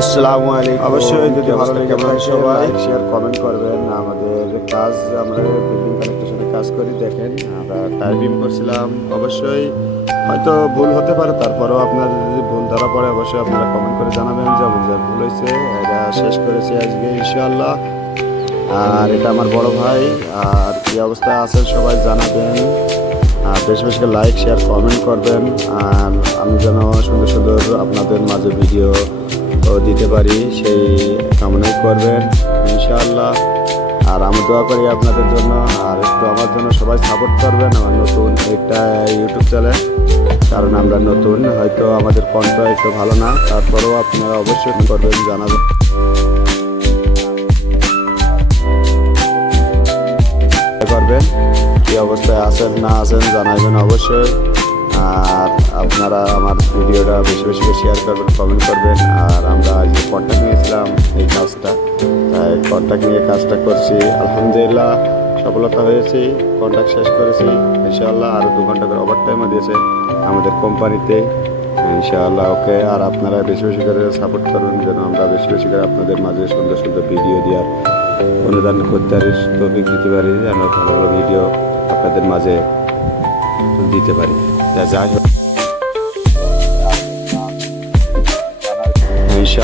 আসসালামু আলাইকুম। অবশ্যই যদি ভালো লেগে থাকে সবাই? শেয়ার কমেন্ট করবেন। আমাদের কাজ আমরা বিল্ডিং কানেকশনে কাজ করি দেখেন আমরা বিম করছিলাম। অবশ্যই হয়তো ভুল হতে পারে তারপরেও আপনার যদি ভুল ধরা পড়ে অবশ্যই আপনারা কমেন্ট করে জানাবেন যে আমাদের ভুল হয়েছে। এটা শেষ করেছি আজকে ইনশাআল্লাহ। আর এটা আমার বড় ভাই আর কি অবস্থায় আছেন সবাই জানাবেন। আর বেশি বেশি লাইক শেয়ার কমেন্ট করবেন। আর আমি যেন সুন্দর সুন্দর আপনাদের মাঝে ভিডিও দিতে পারি সেই কামনাই করবেন, ইনশাআল্লাহ। আর আমি দোয়া করি আপনাদের জন্য, আর একটু আমার জন্য সবাই সাপোর্ট করবেন আমার নতুন একটা ইউটিউব চ্যানেল কারণ আমরা নতুন, হয়তো আমাদের কণ্ঠ একটু ভালো না, তারপরেও আপনারা অবশ্যই করবেন, জানাবেন। করবেন, কি অবস্থায় আছেন, না আছেন, জানাবেন অবশ্যই। আর আপনারা আমার ভিডিওটা বেশি বেশি শেয়ার করবেন কমেন্ট করবেন। আর আমরা আজ কন্ট্যাক্ট নিয়েছিলাম, এই কাজটা, তাই কন্ট্যাক্ট নিয়ে কাজটা করছি। আলহামদুলিল্লাহ, সফলতা হয়েছি কন্ট্যাক্ট শেষ করেছি। ইনশাআল্লাহ আরও দু ঘণ্টা করে ওভার টাইমও দিয়েছে আমাদের কোম্পানিতে। ইনশাআল্লাহ ওকে আর আপনারা বেশি বেশি করে সাপোর্ট করবেন, যেন আমরা বেশি বেশি করে আপনাদের মাঝে সুন্দর সুন্দর ভিডিও দেওয়ার অনুদান করতে পারি, তৌফিক দিতে পারি আমরা ভালো ভালো ভিডিও আপনাদের মাঝে দিতে পারি। Lasagna.